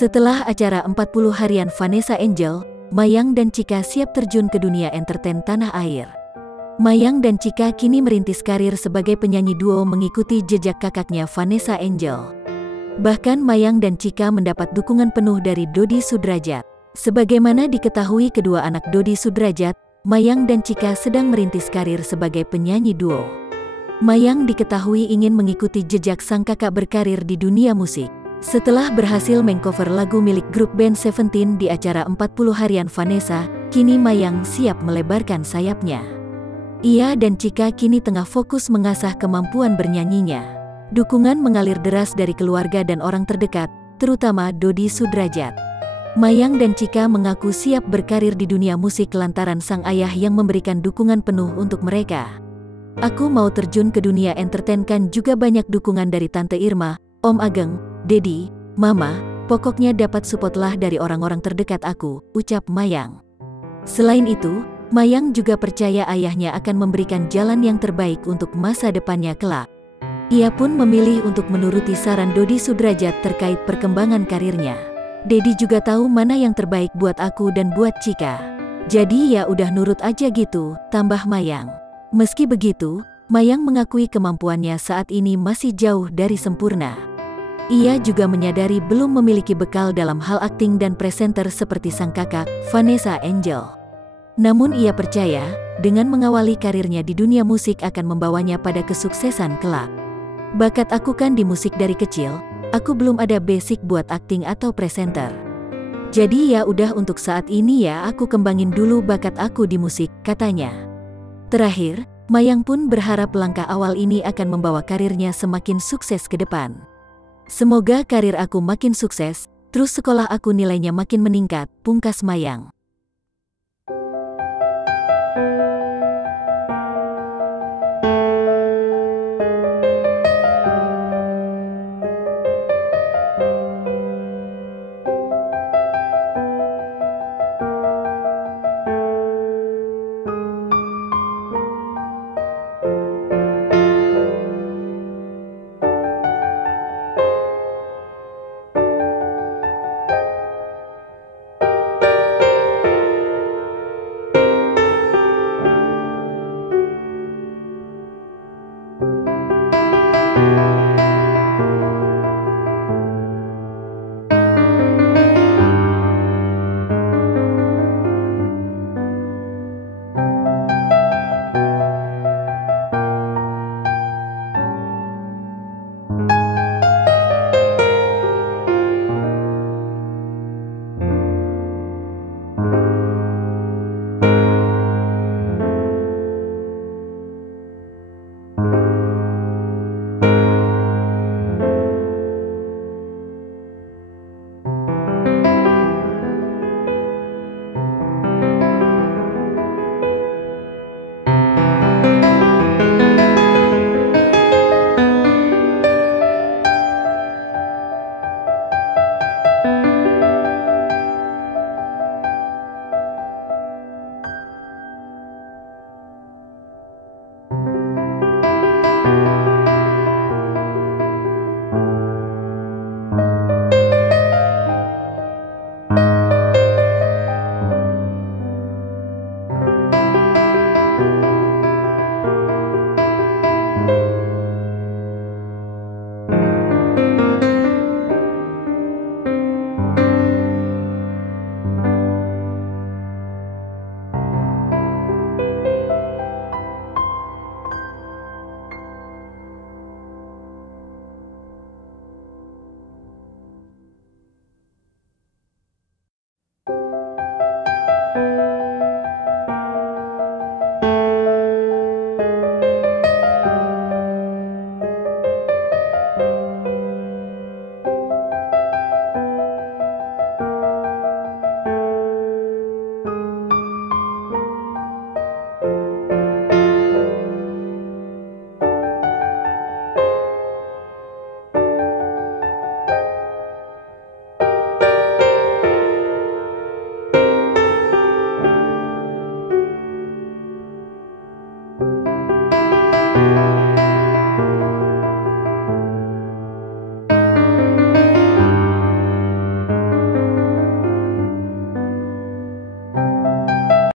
Setelah acara 40 harian Vanessa Angel, Mayang dan Chika siap terjun ke dunia entertain tanah air. Mayang dan Chika kini merintis karir sebagai penyanyi duo mengikuti jejak kakaknya Vanessa Angel. Bahkan Mayang dan Chika mendapat dukungan penuh dari Dodi Sudrajat. Sebagaimana diketahui kedua anak Dodi Sudrajat, Mayang dan Chika sedang merintis karir sebagai penyanyi duo. Mayang diketahui ingin mengikuti jejak sang kakak berkarir di dunia musik. Setelah berhasil mengcover lagu milik grup band Seventeen di acara 40 harian Vanessa, kini Mayang siap melebarkan sayapnya. Ia dan Chika kini tengah fokus mengasah kemampuan bernyanyinya. Dukungan mengalir deras dari keluarga dan orang terdekat, terutama Dodi Sudrajat. Mayang dan Chika mengaku siap berkarir di dunia musik lantaran sang ayah yang memberikan dukungan penuh untuk mereka. "Aku mau terjun ke dunia entertain kan juga banyak dukungan dari Tante Irma, Om Ageng, Dedi, Mama, pokoknya dapat support lah dari orang-orang terdekat aku," ucap Mayang. Selain itu, Mayang juga percaya ayahnya akan memberikan jalan yang terbaik untuk masa depannya kelak. Ia pun memilih untuk menuruti saran Dodi Sudrajat terkait perkembangan karirnya. "Dedi juga tahu mana yang terbaik buat aku dan buat Chika. Jadi ya udah nurut aja gitu," tambah Mayang. Meski begitu, Mayang mengakui kemampuannya saat ini masih jauh dari sempurna. Ia juga menyadari belum memiliki bekal dalam hal akting dan presenter seperti sang kakak, Vanessa Angel. Namun ia percaya, dengan mengawali karirnya di dunia musik akan membawanya pada kesuksesan kelak. "Bakat aku kan di musik dari kecil, aku belum ada basic buat akting atau presenter. Jadi ya udah untuk saat ini ya aku kembangin dulu bakat aku di musik," katanya. Terakhir, Mayang pun berharap langkah awal ini akan membawa karirnya semakin sukses ke depan. "Semoga karir aku makin sukses, terus sekolah aku nilainya makin meningkat," pungkas Mayang.